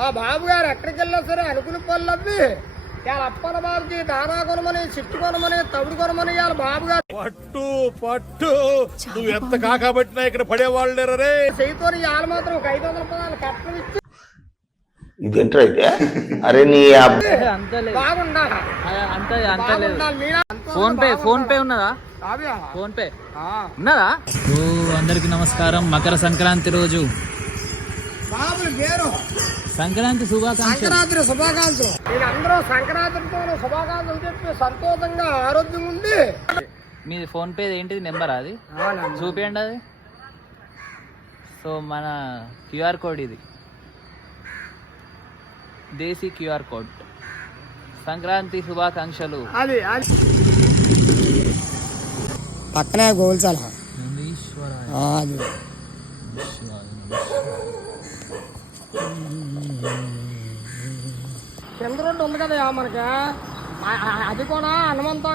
మా బాబు గారు ఎక్కడికి వెళ్ళినా సరే అనుకుని పనులు అవ్వి వాళ్ళ అప్పల బాబుకి దానా కొనమని చిట్టు కొనమని తవుడు కొనమని వాళ్ళ బాబు గారు పట్టు పట్టు నువ్వు ఎంత కాకబట్టినా ఇక్కడ పడేవాళ్ళు లేరు రే. చేయితోని వాళ్ళ మాత్రం ఒక 500 రూపాయలు కట్టం ఇచ్చి ఇదేంట్రా అయితే అరే నీ బాగుండాలి. ఫోన్ పే ఉన్నదా? ఫోన్ పే ఉన్నదా? అందరికి నమస్కారం. మకర సంక్రాంతి రోజు సంక్రాంతి సంక్రాంతి శుభాకాంక్షలు. మీరందరూ సంక్రాంతితో శుభాకాంక్షలు చెప్పి సంతోషంగా ఆరోగ్యం ఉంది. మీది ఫోన్ పే ఏంటిది నెంబర్? అది చూపించండి. అది సో మన క్యూఆర్ కోడ్, ఇది దేశీ క్యూఆర్ కోడ్. సంక్రాంతి శుభాకాంక్షలు. అది పక్కనే గోల్చాల చంద్రుడు ఉంది కదా మనకి, అది కూడా హనుమంతో